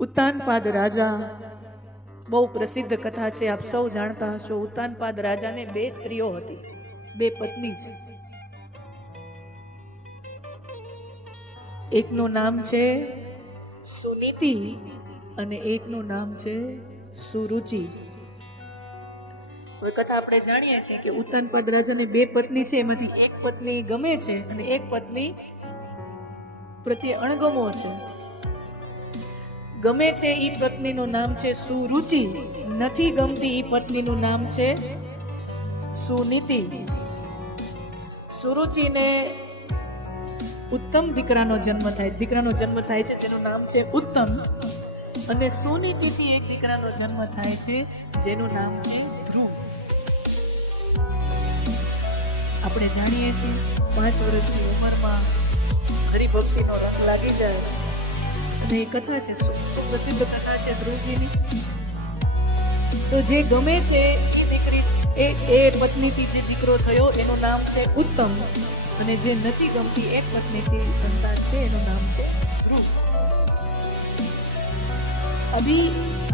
ઉત્તાનપાદ રાજા બહુ પ્રસિદ્ધ કથા છે, આપ સૌ જાણતા હશો. ઉત્તાનપાદ રાજાને બે સ્ત્રીઓ હતી, બે પત્ની છે. એકનું નામ છે સુનીતિ અને એકનું નામ છે સુરુચિ. હવે કથા આપણે જાણીએ છીએ કે ઉત્તાનપાદ રાજાને બે પત્ની છે, એમાંથી એક પત્ની ગમે છે અને એક પત્ની પ્રત્યે અણગમો છે. ગમે છે ઈ પત્નીનું નામ છે સુરુચિ, નથી ગમતી ઈ પત્નીનું નામ છે સુનીતિ. સુરુચિને ઉત્તમ દીકરાનો જન્મ થાય છે જેનું નામ છે ઉત્તમ, અને સુનીતિથી એક દીકરાનો જન્મ થાય છે જેનું નામ છે ધ્રુવ. આપણે જાણીએ છીએ 5 વર્ષની ઉંમરમાં હરિભક્તિનો રંગ લાગી જાય, અને એ કથા છે, પ્રસિદ્ધ કથા છે ધ્રુવજીની. તો જે ગમે છે એ દીકરી, એ પત્નીથી જે દીકરો થયો એનું નામ છે ઉત્તમ, અને જે નથી ગમતી એક પત્નીથી સંતાન છે એનું નામ છે ધ્રુવ.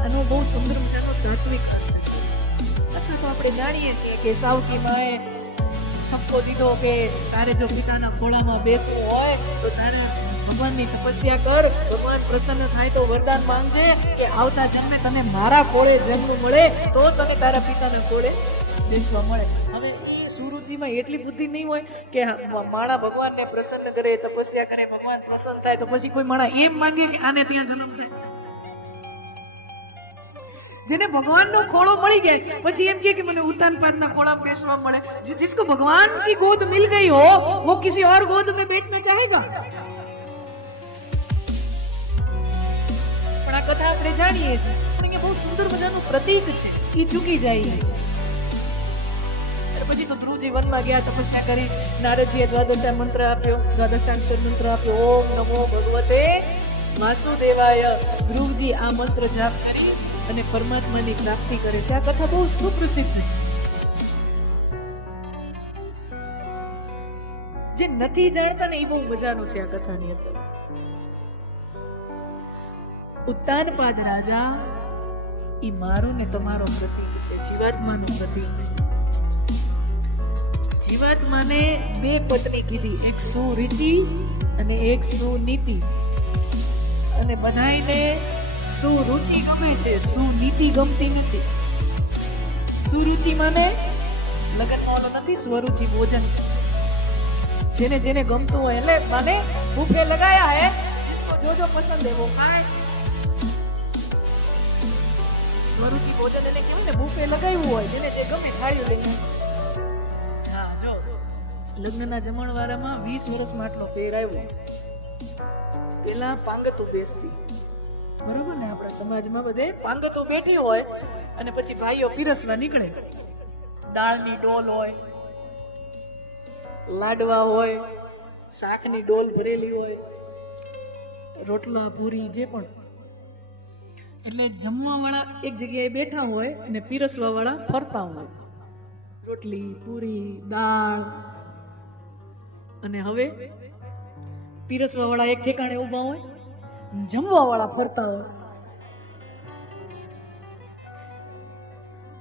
આનો બહુ સુંદર મજાનો તાત્વિક અર્થ છે. કથા તો આપણે જાણીએ છીએ કે સાવકી માએ ઠપકો દીધો કે તારે જો પિતાના ખોળામાં બેસવું હોય તો તારે ભગવાનની તપસ્યા કર, ભગવાન પ્રસન્ન થાય તો વરદાન માંગજે કે આવતા જન્મે તને મારા ખોળે જન્મ મળે તો તને તારા પિતાના ખોળે બેસવા મળે. હવે એ સુરુચિમાં એટલી બુદ્ધિ નહીં હોય કે માણા ભગવાનને પ્રસન્ન કરે, તપસ્યા કરે, ભગવાન પ્રસન્ન થાય તો પછી કોઈ માણા એમ માંગે કે આને ત્યાં જન્મ થાય. જેને ભગવાનનો ખોળો મળી જાય પછી એમ કે મને ઉત્તાનપાદના ખોળામાં બેસવા મળે. जिसको भगवान की गोद मिल गई हो वो किसी और गोद में बैठना चाहेगा. પણ આ કથા આપણે જાણીએ છીએ પણ એ બહુ સુંદર મજાનું પ્રતીક છે, એ ચૂકી જાય છે. પછી તો ધ્રુવજી વનમાં ગયા, તપસ્યા કરી, નારદજીએ દ્વાદશાક્ષર મંત્ર આપ્યો, ઓમ નમો ભગવતે વાસુદેવાય. ધ્રુવજી આ મંત્ર જાપ કરી અને પરમાત્માની પ્રાપ્તિ કરે છે. આ કથા બહુ સુપ્રસિદ્ધ છે. જે નથી જાણતા ને એ બહુ મજાનું છે આ કથાની અંદર. ઉત્તાનપાદ રાજા ઈ મારું ને તમારો પ્રતીક છે, જીવાત્માનું પ્રતીક છે. જીવાત્માને બે પત્ની કીધી, એક સુરુચિ અને એક સુનીતિ, અને બધાયને સુરુચિ ગમે છે, સુનીતિ ગમતી નથી. સુરુચિ માને લગ્નમાં ઓલો નથી, સ્વરુચિ ભોજન, જેને જેને ગમતું હોય એટલે માને ભૂખે લગાયા હે, જો જો પસંદ હે વો ખાય. સ્વરુચિ ભોજન એટલે કેવું ને, ભૂખે લગાવ્યું હોય, જેને જે ગમે થાળીઓ લઈને. હા, જો લગ્નના જમણવારામાં 20 વર્ષમાં આટલો ફેર આવ્યો. પેલા પાંગતું બેસતી, બરોબર ને, આપણા સમાજમાં બધે પાંગતું બેઠી હોય અને પછી ભાઈઓ પીરસવા નીકળે. દાળની ડોલ હોય, લાડવા હોય, શાકની ડોલ ભરેલી હોય, રોટલા પૂરી જે પણ. એટલે જમવા વાળા એક જગ્યાએ બેઠા હોય અને પીરસવા વાળા ફરતા હોય, રોટલી પૂરી દાળ. અને હવે પીરસવા વાળા એક ઠેકાણે ઊભા હોય, જમવા વાળા ફરતા હોય.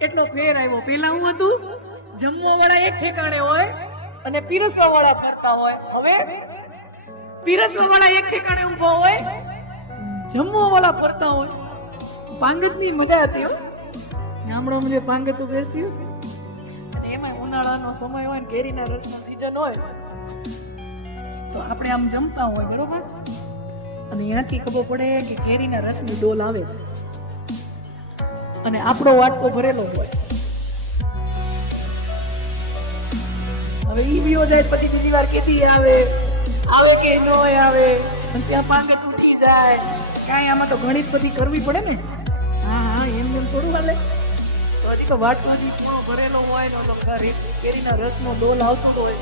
એટલો ફેર આવ્યો. પેલા હું હતું, જમવા વાળા એક ઠેકાણે હોય અને પીરસવા વાળા ફરતા હોય. હવે પીરસવા વાળા એક ઠેકાણે ઊભા હોય, જમવા વાળા ફરતા હોય. પાંગતની મજા હતી હો. ગામડામાં જે પાંગતું બેસતી હોય, અને એમાં ઉનાળાનો સમય હોય ને કેરીના રસનો સીઝન હોય, તો આપણે આમ જમતા હોય, બરોબર, અને ત્યાંથી ખબર પડે કે કેરીના રસની ડોલ આવે છે અને આપણો વાટકો ભરેલો હોય. હવે ઈ વિયો જાય પછી બીજી વાર કેતી આવે કે ન આવે, અને ત્યાં પાંગત ઉઠી જાય. કાંઈ આમાં તો ઘણી બધી કરવી પડે ને. હા એમ થોડું હાલે. તો હજી તો વાટકો પૂરો ભરેલો હોય ને તો કેરીના રસનો ડોલ આવતો હોય,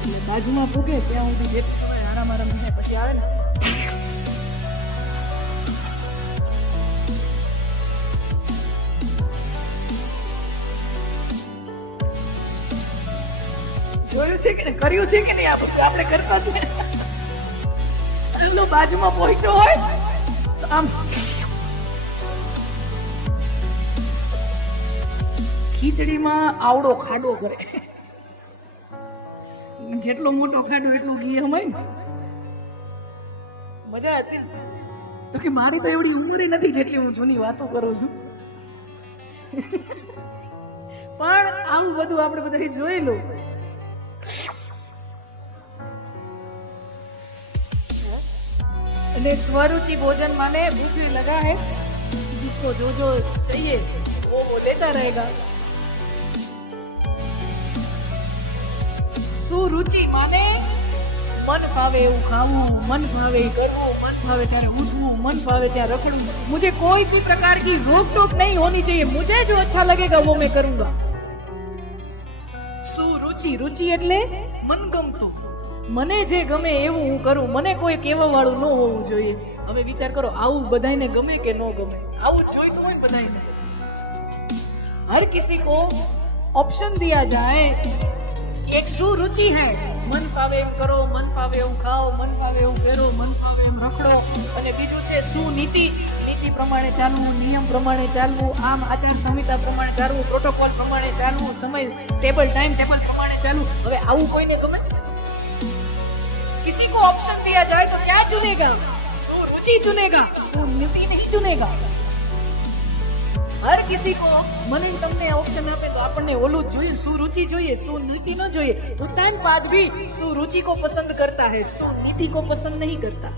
એટલે બાજુમાં પૂગે ત્યાં સુધી જે આરામ થાય પછી આવે ને. જોયું છે કે ને, કર્યું છે કે નહીં, આપણે કરતા છે. બાજુમાં પહોંચ્યો હોય તો આમ ખીચડીમાં આવડો ખાડો કરે, જેટલો મોટો ખાડો એટલું ઘી હમાય ને. મજા હતી તો કે મારી તો એવડી ઉંમર નથી જેટલી હું જૂની વાતો કરું છું. પણ આવું બધું આપણે બધા જોયેલું. અને स्वरुचि भोजन माने भूख लगा है, जिसको जो जो चाहिए वो लेता रहेगा. सुरुचि माने मन भावे એવું ખાવું, मन भावे करવું, मन भावे ત્યારે ઉઠવું, मन भावे ત્યાં રખડવું. मुझे कोई भी प्रकार की रोक टोक नहीं होनी चाहिए, मुझे जो अच्छा लगेगा वो मैं करूंगा. सुरुचि, रुचि એટલે મનગમતું, મને જે ગમે એવું હું કરું, મને કોઈ કહેવા વાળું ન હોવું જોઈએ. હવે વિચાર કરો, આવું બધાને ગમે કે ન ગમે? આવું જોઈતું હોય બધાને. हर किसी को ऑप्शन दिया जाए. एक सुरुचि है, मन फावे एम करो, मन फावे एम खाओ, मन फावे एम પહેરો, मन फावे એમ રખડો. અને બીજું છે સુનીતિ, નીતિ પ્રમાણે ચાલવું, નિયમ પ્રમાણે ચાલવું, આમ આચાર સંહિતા પ્રમાણે ચાલવું, પ્રોટોકોલ પ્રમાણે ચાલવું, સમય ટેબલ ટાઈમ ટેબલ પ્રમાણે ચાલવું. હવે આવું કોઈને ગમે? किसी को ऑप्शन दिया जाए तो क्या चुनेगा? सुरुचि चुनेगा, सुनीति नहीं चुनेगा. हर किसी को મને તમને ઓપ્શન આપે તો આપણને ઓલું જ જોઈએ, સુરુચિ જોઈએ, સુનીતિ ન જોઈએ. उत्तानपाद भी सुरुचि को पसंद करता है, सुनीति को पसंद नहीं करता.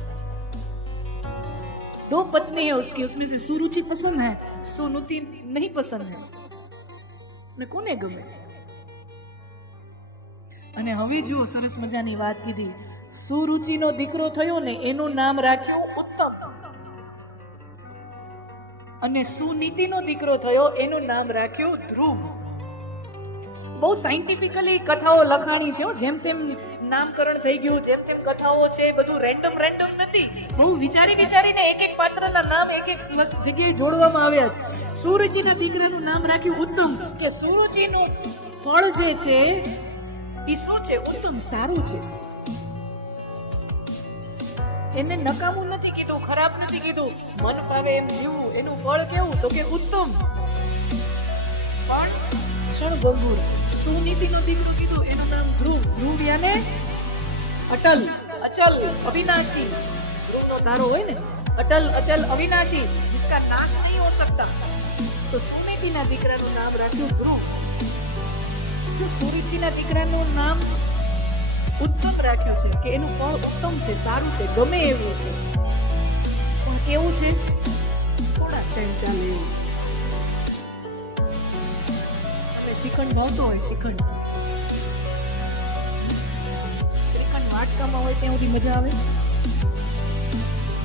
दो पत्नी है उसकी, उसमें से सुरुचि पसंद है, सुनीति नहीं पसंद है. मैं કોને ગમે? અને હવે જો સરસ મજાની વાત કીધી. સુરુચિનો દીકરો થયો ને એનું નામ રાખ્યું ઉત્તમ, અને સુનીતિનો દીકરો થયો એનું નામ રાખ્યું ધ્રુવ. બહુ સાયન્ટિફિકલી કથાઓ લખાણી છે, જેમ તેમ નામકરણ થઈ ગયું, જેમ તેમ કથાઓ છે, બધું રેન્ડમ નથી. બહુ વિચારીને એક એક પાત્રના નામ એક એક જગ્યાએ જોડવામાં આવ્યા છે. સુરુચિના દીકરાનું નામ રાખ્યું ઉત્તમ, કે સુરુચિનું ફળ જે છે એ શું છે? ઉત્તમ, સારું છે. એને નકામું નથી કીધું, ખરાબ નથી કીધું. મન ભાવે એમ જીવવું, એનું ફળ કેવું? તો કે ઉત્તમ, પણ ક્ષણભંગુર. સુનીતિનો દીકરો કીધું, એનું નામ ધ્રુવ. ધ્રુવ યાને અટલ, અચલ, અવિનાશી. ધ્રુવનો તારો હોય ને, અટલ, અચલ, અવિનાશી, जिसका नाश नहीं हो सकता. તો સુનીતિના દીકરાનું નામ રાખ્યું ધ્રુવ. સુરુચિના દીકરાનું નામ ઉત્તમ રાખ્યું છે, કે એનું ફળ ઉત્તમ છે, સારું છે, ગમે એવું છે. પણ કેવું છે? થોડા ટાઈમ ચાલે એવું. અને શ્રીખંડ ભાવતો હોય, શ્રીખંડ વાટકામાં હોય ત્યાં સુધી મજા આવે.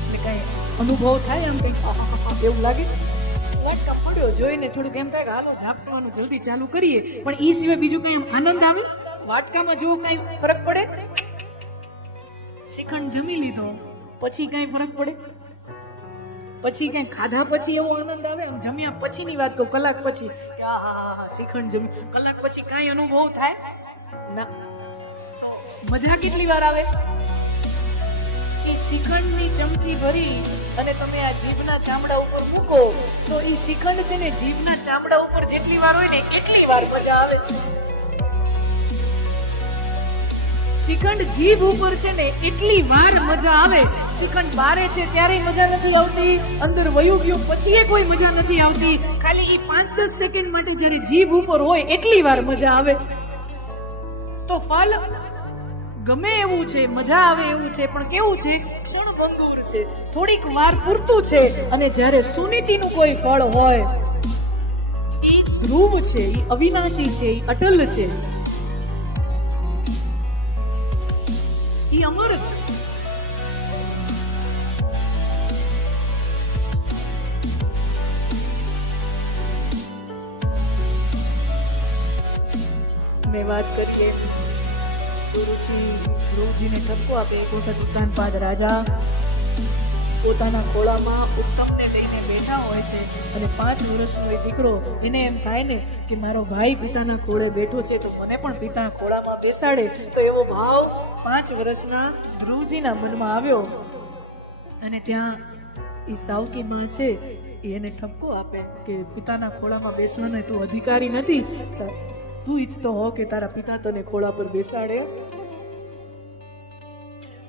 એટલે કઈ અનુભવ થાય, આમ કઈ એવું લાગે. વાટકા પડ્યો જોઈને થોડુંક એમ થાય કે હાલો ઝાપટવાનું જલ્દી ચાલુ કરીએ, પણ ઈ સિવાય બીજું કઈ આનંદ આવે? વાટકામાં જો કઈ ફરક પડે? શ્રીખંડ જમી લીધો પછી કઈ ફરક પડે? પછી કઈ ખાધા પછી એવો આનંદ આવે? આમ જમ્યા પછીની વાત કહું, કલાક પછી શ્રીખંડ જમી, કલાક પછી કઈ અનુભવ થાય ના. મજા કેટલી વાર આવે? એ શ્રીખંડની ચમચી ભરી અને તમે આ જીભના ચામડા ઉપર મૂકો તો એ શ્રીખંડ છે ને જીભના ચામડા ઉપર જેટલી વાર હોય ને એટલી વાર મજા આવે. શ્રીખંડ જીભ ઉપર છે ને એટલી વાર મજા આવે. શ્રીખંડ બારે છે ત્યારે મજા નથી આવતી, અંદર વયું ગયું પછી એ કોઈ મજા નથી આવતી. ખાલી એ 5-10 સેકન્ડ માટે જ્યારે જીભ ઉપર હોય એટલી વાર મજા આવે. તો ફળ ગમે એવું છે, મજા આવે એવું છે, પણ કેવું છે? ક્ષણભંગુર છે, થોડીક વાર પૂરતું છે. અને જ્યારે સુનીતિનું કોઈ ફળ હોય, એ ધ્રુવ છે, એ અવિનાશી છે, એ અટલ છે, એ અમર છે. મેં વાત કરીએ સુરુચિ ધ્રુવજીને ઠપકો આપે. એક વખત ઉત્તાનપાદ રાજા પોતાના ખોળામાં ઉત્તમને લઈને બેઠા હોય છે અને 5 વર્ષનો એ દીકરો, એને એમ થાય ને કે મારો ભાઈ પિતાના ખોળે બેઠો છે તો મને પણ પિતા ખોળામાં બેસાડે. તો એવો ભાવ 5 વર્ષના ધ્રુવજીના મનમાં આવ્યો. અને ત્યાં એ સાવકી માં છે એને ઠપકો આપે કે પિતાના ખોળામાં બેસવાનો તું અધિકારી નથી, તું ઈચ્છતો હો કે તારા પિતા તને ખોળા પર બેસાડે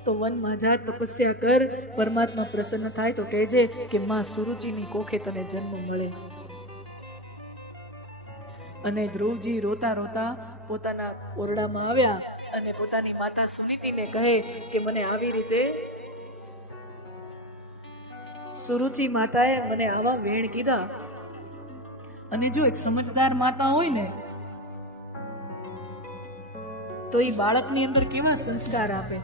તો વનમાં જા, તપસ્યા કર, પરમાત્મા પ્રસન્ન થાય તો કહેજે કે માં સુરુચિની કોખે તને જન્મ મળે. અને ધ્રુવજી રોતા રોતા પોતાના ઓરડામાં આવ્યા અને પોતાની માતા સુનીતિને કહે કે મને આવી રીતે સુરુચિ માતાએ મને આવા વેણ કીધા. અને જો એક સમજદાર માતા હોય ને તો એ બાળકની અંદર કેવા સંસ્કાર આપે.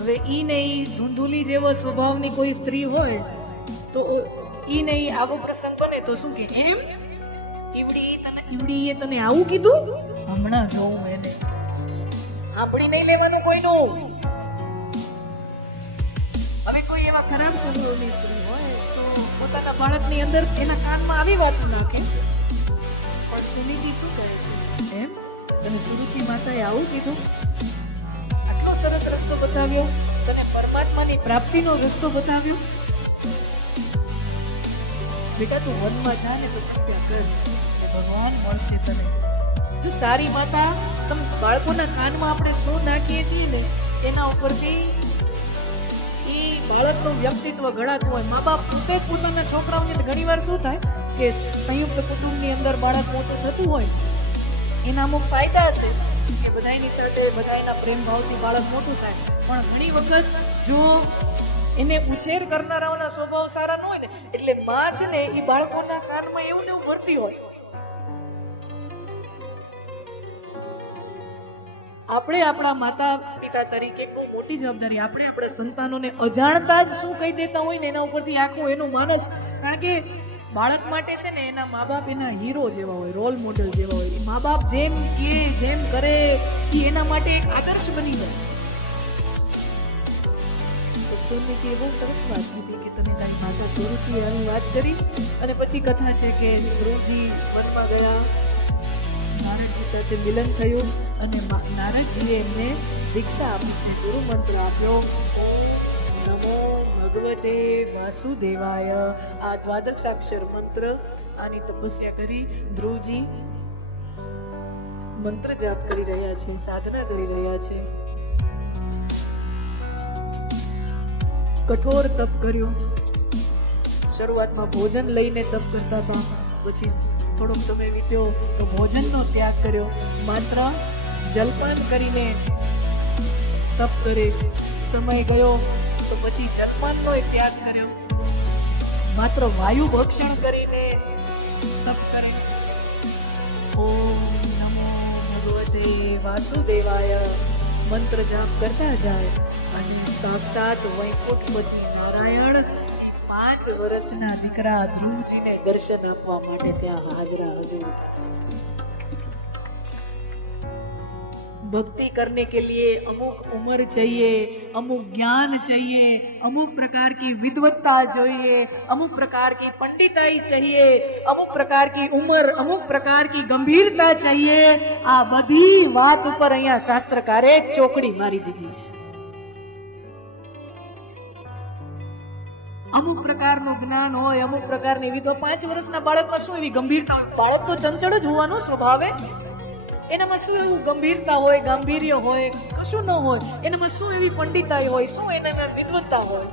હવે ઈ ને ઈ ધૂંધુલી જેવો સ્વભાવની કોઈ સ્ત્રી હોય તો ઈ ને ઈ આવો પ્રસંગ બને તો શું કે એમ ઈવડીએ તને આવું કીધું, હમણાં જોઉં એને. આપણી નહીં લેવાનું કોઈનું. હવે કોઈ એવા ખરાબ સ્વભાવની સ્ત્રી હોય તો પોતાના બાળકની અંદર એના કાનમાં આવી વાતો નાખે. પણ સુનીતિ શું કહે છે, એમ તને સુરુચિ માતાએ આવું કીધું, આટલો સરસ રસ્તો બતાવ્યો, તને પરમાત્માની પ્રાપ્તિનો રસ્તો બતાવ્યો. બેટા તું વનમાં જા ને તપસ્યા કર, ભગવાન મળશે તને. જો સારી માતા, તમે બાળકોના કાનમાં આપણે શું નાખીએ છીએ ને એના ઉપરથી એ બાળકનું વ્યક્તિત્વ ઘડાતું હોય. મા બાપ પોતે પોતાના છોકરાઓને ઘણી વાર શું થાય કે સંયુક્ત કુટુંબની અંદર બાળક મોટું થતું હોય એના અમુક ફાયદા છે કે બધાની સાથે બધાના પ્રેમ ભાવથી બાળક મોટું થાય. પણ ઘણી વખત જો એને ઉછેર કરનારાઓના સ્વભાવ સારા ન હોય ને એટલે માં છે ને એ બાળકોના કાનમાં એવું ને એવું ભરતી હોય. આપણે આપણા માતા પિતા તરીકે બહુ મોટી જવાબદારી, આપણે આપણા સંતાનોને અજાણતા જ શું કહી દેતા હોય ને એના ઉપરથી આખું એનું માનસ. કારણ કે બાળક માટે છે ને એના મા બાપ એના હીરો જેવા હોય, રોલ મોડલ જેવા હોય. મા બાપ જેમ કે જેમ કરે એ એના માટે એક આદર્શ બની જાય. તો સુનીતિએ બહુ સરસ વાત કીધી કે તમે તારી માતા સુરુચિ આવી વાત કરી. અને પછી કથા છે કે ધ્રુવજી વનમાં ગયા, નારદજી સાથે મિલન થયું અને નારદજીએ એમને દીક્ષા આપી છે, ગુરુ મંત્ર આપ્યો, ઓમ નમો ભગવતે વાસુદેવાય. આ દ્વાદશાક્ષર મંત્ર, આની તપસ્યા કરી ધ્રુવજી મંત્ર જાપ કરી રહ્યા છે, સાધના કરી રહ્યા છે. કઠોર તપ કર્યું. શરૂઆતમાં ભોજન લઈને તપ કરતા હતા, પછી થોડોક સમય વીત્યો તો ભોજનનો ત્યાગ કર્યો, માત્ર જલપાન કરીને તપ કરે. સમય ગયો તો પછી જલપાનનો ત્યાગ કર્યો, માત્ર વાયુ ભક્ષણ કરીને તપ કરે. ઓમ નમો ભગવતે વાસુદેવાય મંત્ર જાપ કરતા જાય અને સાક્ષાત વૈકુંઠપતિ નારાયણ 5 વર્ષના દીકરા ધ્રુવજીને દર્શન આપવા માટે ત્યાં હાજરા હજુર. भक्ति करने के लिए अमुक उम्र चाहिए, अमुक ज्ञान चाहिए, अमुक प्रकार की विद्वत्ता चाहिए, अमुक प्रकार की पंडिताई चाहिए, अमुक प्रकार की उम्र, अमुक प्रकार की गंभीरता चाहिए. आ बधी વાત ઉપર અહીંયા શાસ્ત્રકારે ચોકડી મારી દીધી છે. અમુક પ્રકારનું જ્ઞાન હોય, અમુક પ્રકારની વિદ્વત્તા. 5 વર્ષના બાળકમાં શું એવી ગંભીરતા હોય? બાળક તો ચંચળ જ હોવાનો સ્વભાવે, એનામાં શું એવું ગંભીરતા હોય, ગાંભીર્ય હોય? કશું ન હોય. એનામાં શું એવી પંડિતાઈ હોય, શું એનામાં વિદ્વત્તા હોય?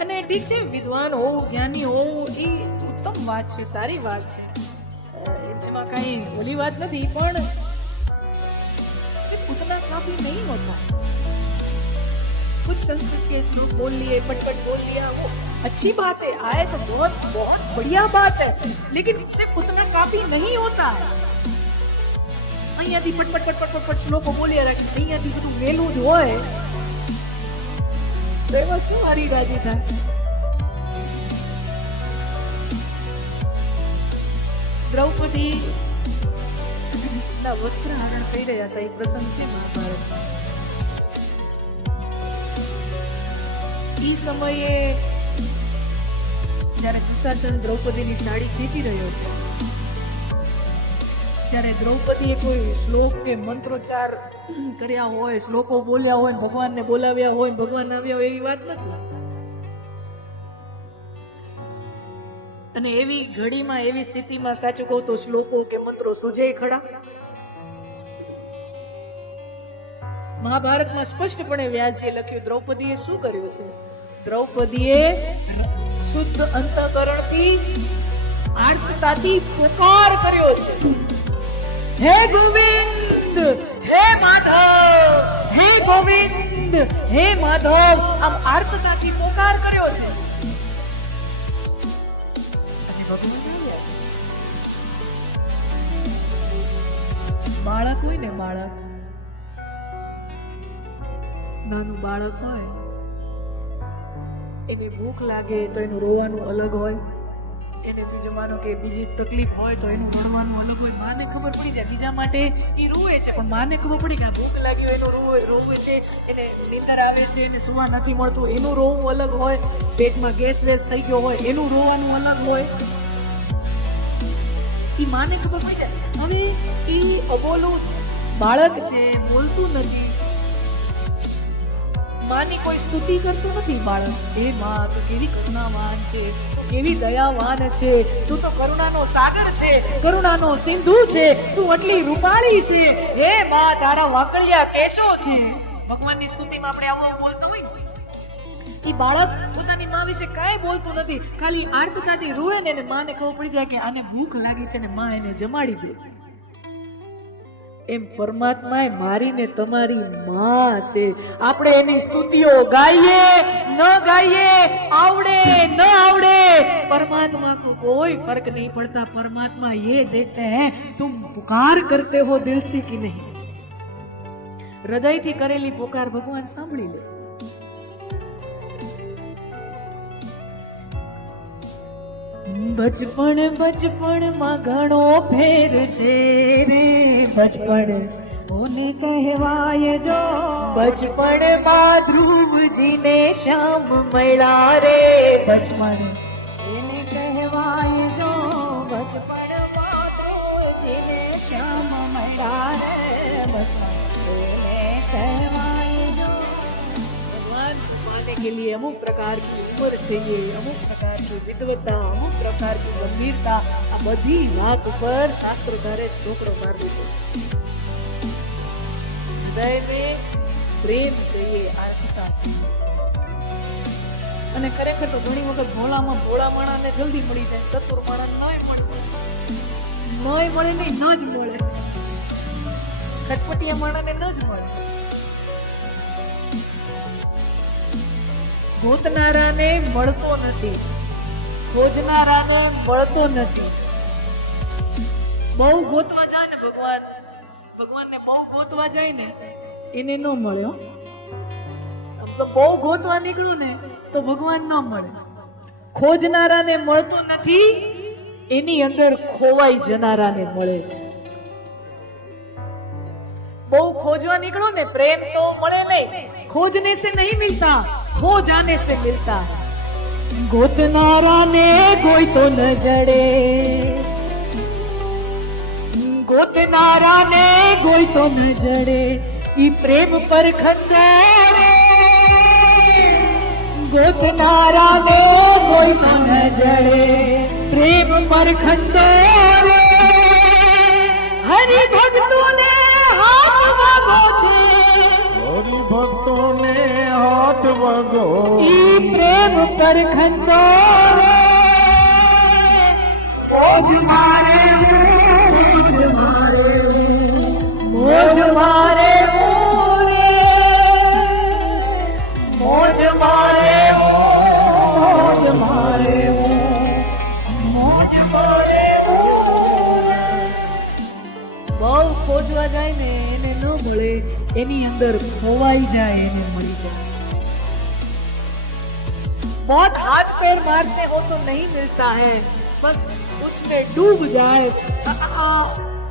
અને ઠીક છે, વિદ્વાન હોવું, જ્ઞાની હોવું એ ઉત્તમ વાત છે, સારી વાત છે, એમાં કઈ ઓલી વાત નથી. પણ सिर्फ उतना काफी नहीं होता. कुछ संस्कृत के श्लोक बोल लिए, पटपट बोल लिया, वो अच्छी बात है, आए तो बहुत बहुत बढ़िया बात है, लेकिन सिर्फ उतना काफी नहीं होता. અહીંયાથી પટપટ પટપટ પટપટ શ્લોકો બોલ્યા રાખે, અહીંયાથી બધું મેલું જ હોય તો એમાં શું હરી રાજી થાય? દ્રૌપદી ના વસ્ત્ર હરણ થઈ રહ્યા હતા, એ પ્રસંગ છે મહાભારત. એ સમયે જયારે દુશાસન દ્રૌપદીની સાડી ખેંચી રહ્યો હતો ત્યારે દ્રૌપદીએ કોઈ શ્લોક કે મંત્રોચ્ચાર કર્યા હોય, શ્લોકો બોલ્યા હોય, ભગવાનને બોલાવ્યા હોય, ભગવાન આવ્યા હોય એવી વાત નથી. અને એવી ઘડીમાં, એવી સ્થિતિમાં સાચું કહું તો શ્લોકો કે મંત્રો સુજે ખરા? મહાભારતમાં સ્પષ્ટપણે વ્યાસજીએ લખ્યું દ્રૌપદીએ શું કર્યું છે. દ્રૌપદીએ શુદ્ધ અંતઃકરણથી આર્તતાથી પુકાર કર્યો છે, હે ગોવિંદ, હે માધવ, હે ગોવિંદ, હે માધવ, આમ આર્તતાથી પુકાર કર્યો છે. અને ભગવાન આવ્યા. બાળક હોય ને, બાળક, નાનું બાળક હોય, એને ભૂખ લાગે તો એનું રોવાનું અલગ હોય, એને બીજું માનો કે બીજી તકલીફ હોય તો એનું રડવાનું અલગ હોય. માને ખબર પડી જાય, બીજા માટે એ રોવે છે, પણ માને ખબર પડી કે ભૂખ લાગી હોય એનું રોવે છે, એને નીંદર આવે છે, એને સુવા નથી મળતું, એનું રોવું અલગ હોય. પેટમાં ગેસ થઈ ગયો હોય એનું રોવાનું અલગ હોય. એ માને ખબર પડી જાય. હવે એ અબોલું બાળક છે, બોલતું નથી, માની કોઈ સ્તુતિ કરતું નથી બાળક. એ માં, તું કેવી કરુણાવાન છે, કેવી દયાવાન છે, તું તો કરુણાનો સાગર છે, કરુણાનો સિંધુ છે, તું આટલી રૂપાળી છે, હે માં તારા વાકડિયા કેશો છે. ભગવાનની સ્તુતિમાં આપણે આવું બોલતો હોય ને, એ બાળક પોતાની માં વિશે કાંઈ બોલતું નથી, ખાલી આર્તતાથી રોવે ને, એને માને ખબર પડી જાય કે આને ભૂખ લાગી છે ને માં એને જમાડી દે. એમ પરમાત્મા મારી ને તમારી માં છે. આપણે એની સ્તુતિઓ ગાઈએ ન ગાઈએ, આવડે ન આવડે, परमात्मा को कोई फर्क नहीं पड़ता. परमात्मा ये देखते हैं तुम पुकार करते हो दिल से कि नहीं. हृदय थी करेली पुकार भगवान सांभળી લે. बचपन बचपन માં ઘણો ફેર છે રે, બચપન ઓને કહેવાય જો, બચપન માં ધ્રુવજીને શ્યામ મળ્યા રે, બચપન એને કહેવાય જો, બચપન માં ધ્રુવજીને શ્યામ મળ્યા રે, બચપન એને કહેવાય જો. भगवान माने के लिए अमुक प्रकार की उम्र चाहिए, अमुक प्रकार की विद्वता, अमुक प्रकार की गंभीरता, આ બધી વાત ઉપર શાસ્ત્રધારે ચોકડો મારી દીધો. હૃદય में પ્રેમ चाहिए, આસ્થા चाहिए. અને ખરેખર તો ઘણી વખત ભોળામાં ભોળા માણાને જલ્દી મળી જાય, ચતુર માણા નય મળે નહીં, ન જ મળે. ખટપટિયા માણાને ન જ મળે. ગોતનારાને મળતો નથી, ખોજનારાને મળતો નથી. બહુ ગોતવા જાય ને ભગવાનને બહુ ગોતવા જાય ને એને ન મળ્યો. આમ તો બહુ ગોતવા નીકળું ને તો ભગવાન ન મળે. ખોજનારાને મળતો નથી, એની અંદર ખોવાઈ જનારાને મળે છે. બહુ ખોજવા નીકળો ને પ્રેમ તો મળે નહીં. खोजने से नहीं मिलता, खो जाने से मिलता. गोतनारा ने कोई तो न जड़े, गोतनारा ने कोई तो न जड़े, ई प्रेम पर खंडेरे. गोतनारा ने कोई तो न जड़े, प्रेम पर खंडेरे. हरि भक्तों ने हाथ वागो छे, हरि भक्तों ने हाथ वगो, प्रेम पर खंडोरे. मोज मारे मोज मारे मोज मारे मोरे, मोज मारे मोज मारे मोज मारे. બહુ ખોજવા જાય ને એને ન મળે, એની અંદર ખોવાઈ જાય એને મળી જાય. बहुत हाथ पैर मारते हो तो नहीं मिलता है, बस उसमें डूब जाए.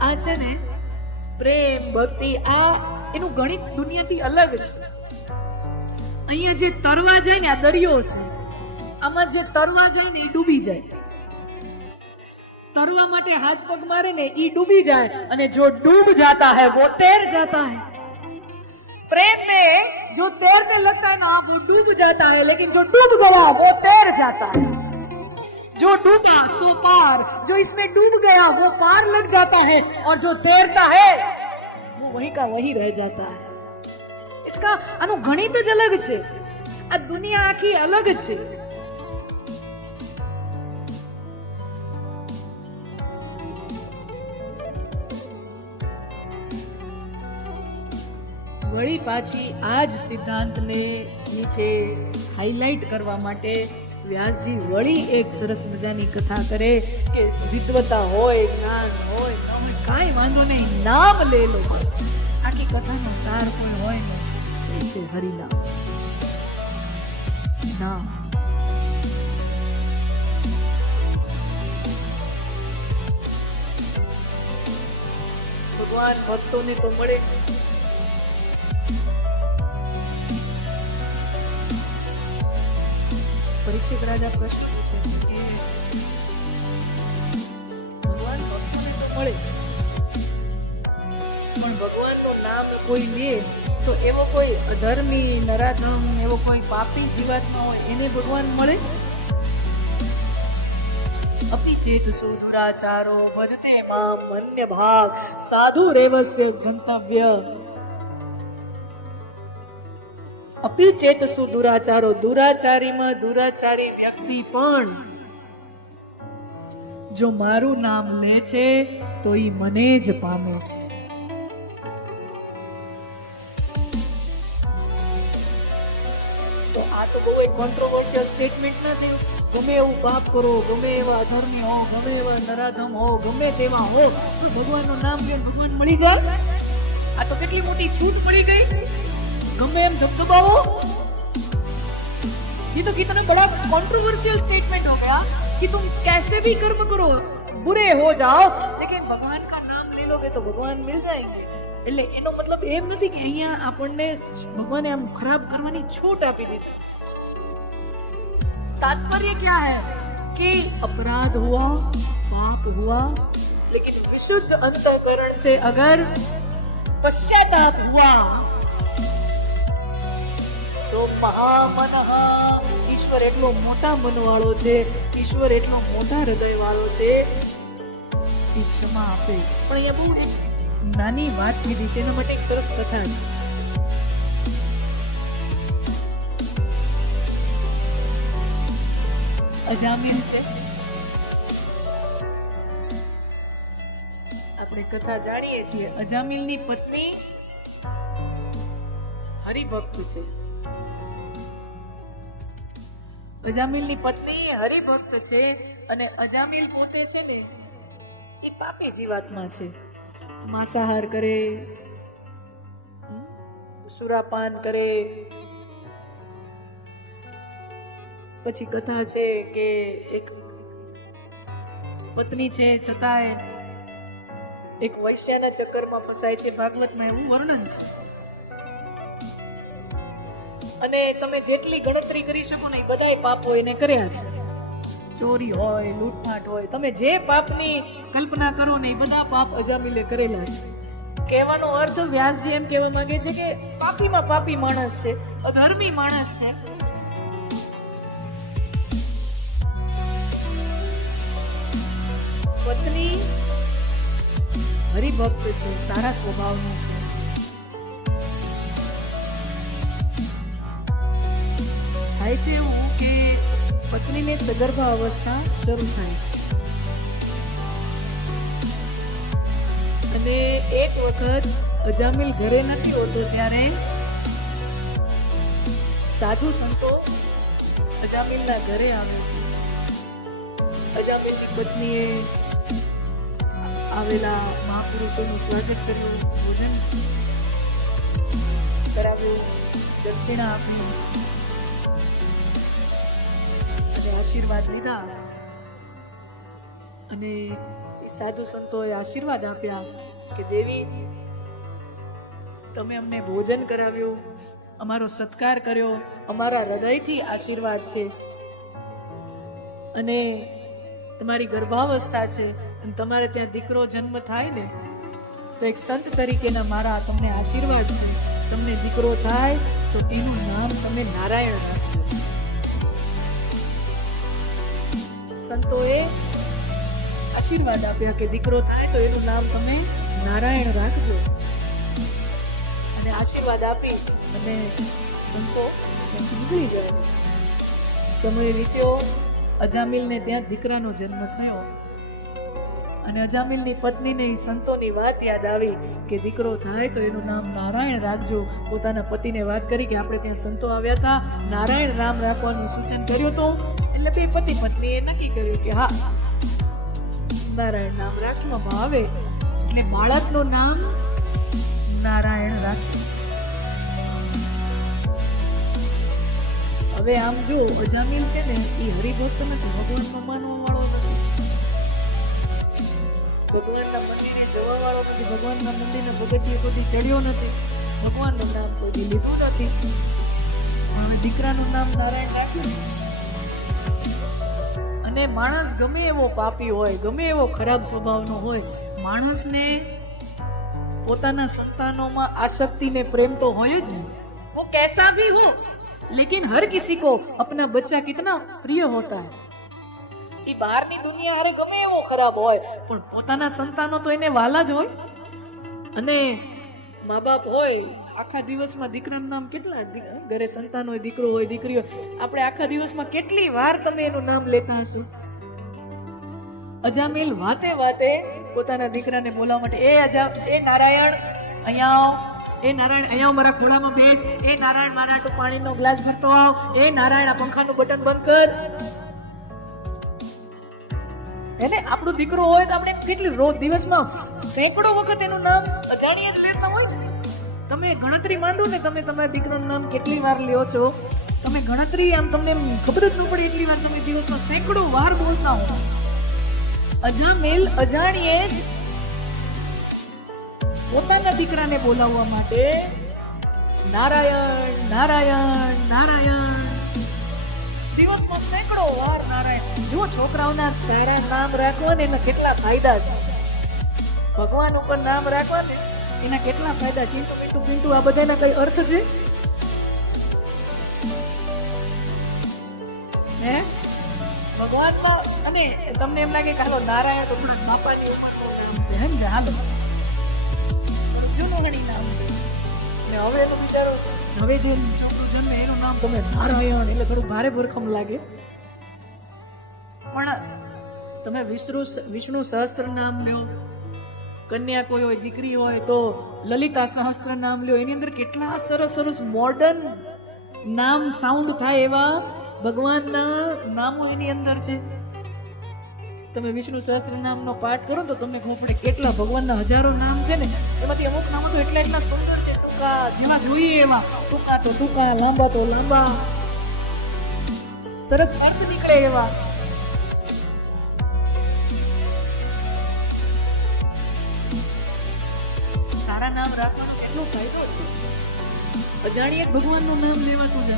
આ છે ને પ્રેમ ભક્તિ, આ એનું ગણિત દુનિયાથી અલગ છે. અહીંયા જે તરવા જાય ને આ દરિયો છે, આમાં જે તરવા જાય ને એ ડૂબી જાય. તરવા માટે હાથ પગ મારે ને ઈ डूबी जाए અને जो डूब जाता है वो तैर जाता है। प्रेम में जो तैरने लगता है ना वो डूब जाता है, लेकिन जो डूब गया वो तैर जाता है। जो डूबा सो पार, जो इसमें डूब गया वो पार लग जाता है, और जो तैरता है वो वहीं का वहीं रह जाता है। इसका આનું ગણિત જ અલગ છે, આ દુનિયા આખી અલગ છે। વળી પાછી આ જ સિદ્ધાંતને નીચે હાઇલાઇટ કરવા માટે વ્યાસજી વળી એક સરસ મજાની કથા કરે કે વિદ્વતા હોય, જ્ઞાન હોય, ન હોય, કાંઈ વાંધો નહીં, નામ લે લો બસ। આખી કથાનો સાર કોઈ હોય ને એ છે હરિનામ, નામ। ભગવાન ભક્તોને તો મળે, परीक्षित राजा प्रश्न पूछे कि भगवान भक्तोने तो મળે પણ ભગવાનનું નામ કોઈ લે તો એવો કોઈ અધર્મી, નરાધમ, એવો કોઈ પાપી જીવાત્મા હોય એને ભગવાન મળે? अपि चेत सुदुराचारो भजते मां मन्य भाव साधु रेवस्य गंतव्य। अपि चेत सुदुराचारो, दुराचारीમાં દુરાચારી વ્યક્તિ પણ જો મારું નામ લે છે તો ઈ મને જ પામે છે। તો આ તો બહુ એક કોન્ટ્રોવર્શિયલ સ્ટેટમેન્ટ નથી। ગમે એવું પાપ કરો, ગમે એવા અધર્મી હો, ગમે એવા નરાધમ હો, ગમે તેવા હો, તો ભગવાનનું નામ લે ભગવાન મળી જાય। આ તો કેટલી મોટી છૂટ પડી ગઈ। गमे एम धबधबाओ, ये तो कितना बड़ा कंट्रोवर्शियल स्टेटमेंट हो गया कि तुम कैसे भी कर्म करो, बुरे हो जाओ, लेकिन भगवान का नाम ले लोगे तो भगवान मिल जाएंगे। એટલે એનો મતલબ એમ નથી કે અહીંયા આપણને ભગવાને આમ ખરાબ કરવાની છૂટ આપી દીધી। तात्पर्य क्या है कि अपराध हुआ, पाप हुआ, लेकिन विशुद्ध अंतःकरण से अगर पश्चाताप हुआ तो महामनः, ईश्वर એટલો મોટા મન વાળો છે, ઈશ્વર એટલો મોટા હૃદય વાળો છે, એ ક્ષમા આપે। પણ અહીંયા બહુ એક નાની વાત કીધી છે, એના માટે એક સરસ કથા છે। અજામિલ છે, આપણે કથા જાણીએ છીએ। અજામિલની પત્ની હરિભક્ત છે। અજામિલની પત્ની હરિભક્ત છે અને અજામિલ પોતે છે ને એક પાપી જીવાત્મા છે। માંસાહાર કરે, સુરાપાન કરે। પછી કથા છે કે એક પત્ની છે છતાંય એક વૈશ્યના ચક્કરમાં ફસાય છે। ભાગવતમાં એવું વર્ણન છે। અને તમે જેટલી ગણતરી કરી શકો ને એ બધાય પાપો એને કર્યા છે। ચોરી હોય, લૂંટફાટ હોય, તમે જે પાપની કલ્પના કરો ને એ બધા પાપ અજામિલે કરેલા છે। કહેવાનો અર્થ વ્યાસજી એમ કહેવા માંગે છે કે પાપીમાં પાપી માણસ છે, અધર્મી માણસ છે। પત્ની હરિભક્ત છે, સારા સ્વભાવની છે। થાય છે એવું કે પત્નીને સગર્ભા અવસ્થા શરૂ થાય છે અને એક વખત અજામિલ ઘરે નથી હોતો ત્યારે સાધુ સંતો અજામિલના ઘરે આવે છે। અજામિલની પત્નીએ આવેલા મહાપુરુષોનું સ્વાગત કર્યું, ભોજન કરાવ્યું, દક્ષિણા આપી અને આશીર્વાદ લીધા। અને સાધુ સંતોએ આશીર્વાદ આપ્યા કે દેવી તમે અમને ભોજન કરાવ્યું, અમારો સત્કાર કર્યો, અમારા હૃદયથી આશીર્વાદ છે અને તમારી ગર્ભાવસ્થા છે અને તમારે ત્યાં દીકરો જન્મ થાય ને તો એક સંત તરીકેના મારા તમને આશીર્વાદ છે, તમને દીકરો થાય તો એનું નામ તમે નારાયણ રાખજો. સંતોએ આશીર્વાદ આપ્યા કે દીકરો થાય તો એનું નામ તમે નારાયણ રાખજો. અને આશીર્વાદ આપી અને સંતો ત્યાંથી નીકળી ગયા. સમય વીત્યો, અજામિલને ત્યાં દીકરાનો જન્મ થયો અને અજામિલની પત્નીને એ સંતોની વાત યાદ આવી કે દીકરો થાય તો એનું નામ નારાયણ રાખજો. પોતાના પતિને વાત કરી કે આપણે ત્યાં સંતો આવ્યા હતા, નારાયણ નામ રાખવાનું સૂચન કર્યું હતું. એટલે બે પતિ પત્નીએ નક્કી કર્યું કે હા, નારાયણ નામ રાખવામાં આવે એટલે બાળકનું નામ નારાયણ રાખે. હવે આમ જો અજામિલ છે ને એ હરિભક્ત નથી, ભગવાનમાં માનવા વાળો નથી, ભગવાનના મંદિરે જવા વાળો નથી, ભગવાનના મંદિરના પગથિયે કોઈ ચડ્યો નથી, ભગવાનનું નામ કોઈ લીધું નથી. હવે દીકરાનું નામ નારાયણ રાખ્યું. અને માણસ ગમે એવો પાપી હોય, ગમે એવો ખરાબ સ્વભાવનો હોય, માણસને પોતાના સંતાનોમાં આસક્તિ ને પ્રેમ તો હોય જ નહીં. वो कैसा भी हो लेकिन हर किसी को अपना बच्चा कितना प्रिय होता है. એ બહારની દુનિયા હારે ગમે એવો ખરાબ હોય પણ પોતાના સંતાનો તો એને વાલા જ હોય. અને મા બાપ હોય આખા દિવસમાં દીકરાનું નામ કેટલા, ઘરે સંતાન હોય, દીકરો હોય, દીકરી હોય, આપણે આખા દિવસમાં કેટલી વાર તમે એનું નામ લેતા હશો. અજામિલ વાતે વાતે પોતાના દીકરાને બોલાવવા માટે, એ નારાયણ અહીંયા આવ, એ નારાયણ અહીંયા મારા ખોળામાં બેસ, એ નારાયણ મારા હાટુ પાણીનો ગ્લાસ ભરતો આવ, એ નારાયણ આ પંખાનું બટન બંધ કર. એને આપણો દીકરો હોય તો આપણે કેટલી રોજ દિવસમાં સેંકડો વખત એનું નામ અજાણ્યા જ લેતા હોય ને. તમે ગણતરી માંડો ને, તમે તમારા દીકરાનું નામ કેટલી વાર લ્યો છો, તમે ગણતરી આમ તમને ખબર જ ન પડે એટલી વાર તમે દિવસમાં સેંકડો વાર બોલતા હો. અજામિલ અજાણ્યે જ પોતાના દીકરાને બોલાવવા માટે નારાયણ નારાયણ નારાયણ દિવસમાં સેંકડો વાર નારાયણ. જો છોકરાઓના સારા નામ રાખવા ને એના કેટલા ફાયદા છે, ભગવાન ઉપર નામ રાખવા ને એના કેટલા ફાયદા. ચીંટુ મીઠું પિંટુ આ બધાના કઈ અર્થ છે હે ભગવાનમાં? અને તમને એમ લાગે કે હાલો નારાયણ તો થોડા બાપાની ઉંમરનું નામ છે, હે ને? હાલો જૂનું ઘણી નામ છે. અને હવે એનું વિચારો, હવે જે છોકરું જન્મે એનું નામ તમે નારાયણ એટલે થોડું ભારે ભરખમ લાગે. પણ તમે વિષ્ણુ સહસ્ત્ર નામ લ્યો, કન્યા કોઈ હોય, દીકરી હોય તો લલિતા સહસ્ત્ર નામ લ્યો, એની અંદર કેટલા સરસ સરસ મોડર્ન નામ સાઉન્ડ થાય એવા ભગવાનના નામો એની અંદર છે. તમે વિષ્ણુ સહસ્ત્ર નામનો પાઠ કરો તો તમને ખબર પડે કેટલા ભગવાનના હજારો નામ છે ને, એમાંથી અમુક નામો તો એટલા સુંદર છે, ટૂંકા જેવા જોઈએ એવા, ટૂંકા તો ટૂંકા, લાંબા તો લાંબા, સરસ અર્થ નીકળે એવા. સારા નામ રાખવાનો કેટલો ફાયદો છે. અજાણ્યે ભગવાનનું નામ લેવાતું છે.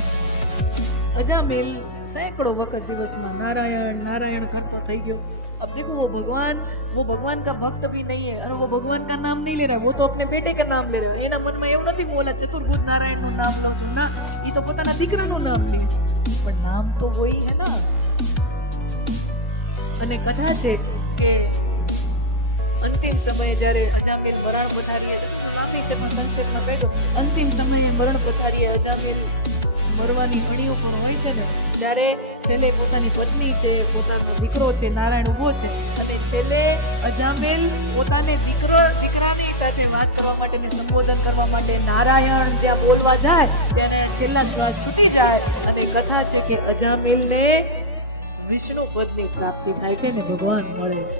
અજામિલ सैकड़ों वक्त दिवस में नारायण नारायण करता થઈ ગયો. अब देखो वो भगवान का भक्त भी नहीं है और वो भगवान का नाम नहीं ले रहा है, वो तो अपने बेटे का नाम ले रहा है. એના મનમાં એવું નથી બોલા ચતુર્ભુજ નારાયણ નું નામ લઉં છું, ના, એ તો પોતાના દીકરાનું નામ લે છે, પણ નામ તો વહી હે ના. અને કથા છે કે અંતિમ સમયે જ્યારે અજામિલ મરણ પથારીએ, લાંબી છે પણ સંક્ષેપમાં કહી દો, અંતિમ સમયે મરણ પથારીએ અજામિલ મરવાની ઘડી ઉપર હોય છે ને, ત્યારે છેલ્લે પોતાની પત્ની છે, પોતાનો દીકરો છે, નારાયણ ઊભો છે, અને છેલ્લે અજામિલ પોતાને દીકરાની સાથે વાત કરવા માટે ને સંબોધન કરવા માટે નારાયણ જ્યાં બોલવા જાય ત્યારે છેલ્લા શ્વાસ છૂટી જાય. અને કથા છે કે અજામિલને વિષ્ણુ પદની પ્રાપ્તિ થાય છે ને ભગવાન મળે છે.